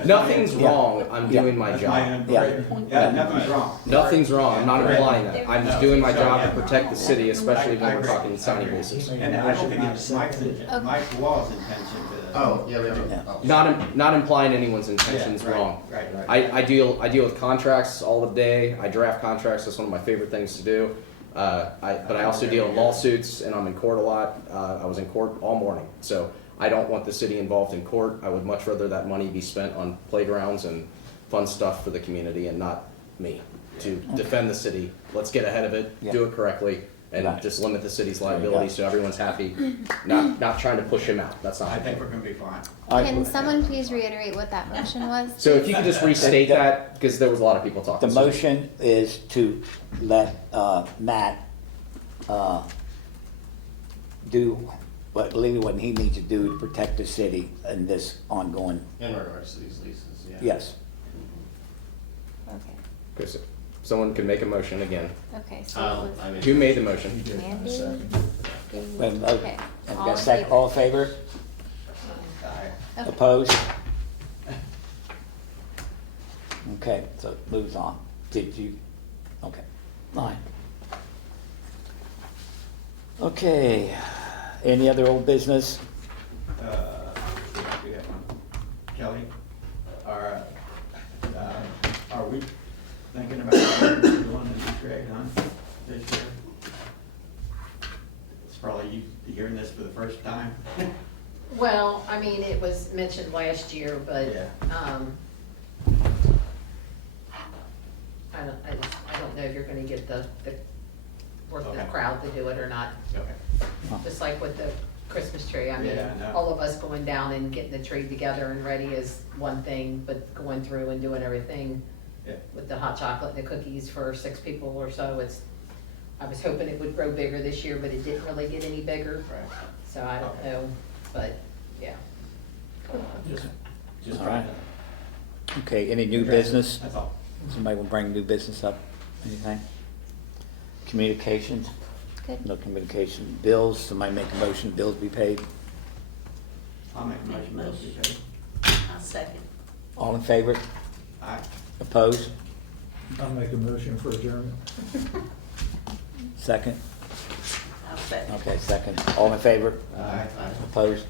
Nothing's Yeah. wrong. I'm Yeah. doing my That's job. my Yeah. input. Yeah, nothing's wrong. Nothing's wrong. I'm not implying that. I'm just doing my job to protect the city, especially I when we're agree. talking I signing agree. basis. And I don't think it's Mike Wall's intention to. Oh, yeah, we have Yeah. Not implying anyone's intentions Yeah, right, wrong. right. I deal with contracts all the day. I draft contracts. That's one of my favorite things to do. But I also deal in lawsuits, and I'm in court a lot. I was in court all morning, so I don't want the city involved in court. I would much rather that money be spent on playgrounds and fun stuff for the community, and not me to defend the city. Let's get ahead of it, do it correctly, and Right. just limit the city's liability so everyone's happy. Not trying to push him out. That's not. I think we're gonna be fine. Can someone please reiterate what that motion was? So if you could just restate that, because there was a lot of people talking. The So- motion is to let Matt do what he needs to do to protect the city in this ongoing, In regards to these leases, yeah. yes. Okay. Okay, Someone can make a motion again. Okay, so it I mean. Who made the motion? was Mandy? Wait, Okay. All in favor? All in favor? Okay. Opposed? Okay, so it moves on. Did you, okay, fine. Okay, any other old business? We have one. Kelly, are we thinking about doing the new trade hunt this year? It's probably you hearing this for the first time. Well, I mean, it was mentioned last year, but, Yeah. I don't know if you're gonna get the worth of the Okay. crowd to do it or not. Okay. Just like with the Christmas tree, I mean, Yeah, I know. all of us going down and getting the tree together and ready is one thing, but going through and doing everything Yeah. with the hot chocolate and the cookies for 6 people or so, I was hoping it would grow bigger this year, but it didn't really get any bigger, Right. so I don't know, but, yeah. Just All right. trying to Okay, any new address it. business? That's all. Somebody will bring new business up? Anything? Communications? Good. No communication. Bills, somebody make a motion, bills be paid. I'll make a Make a motion. motion. Okay. I'll second. All in favor? Aye. Opposed? I'll make a motion for adjournment. Second? I'll second. Okay, second. All in favor? Aye. Opposed?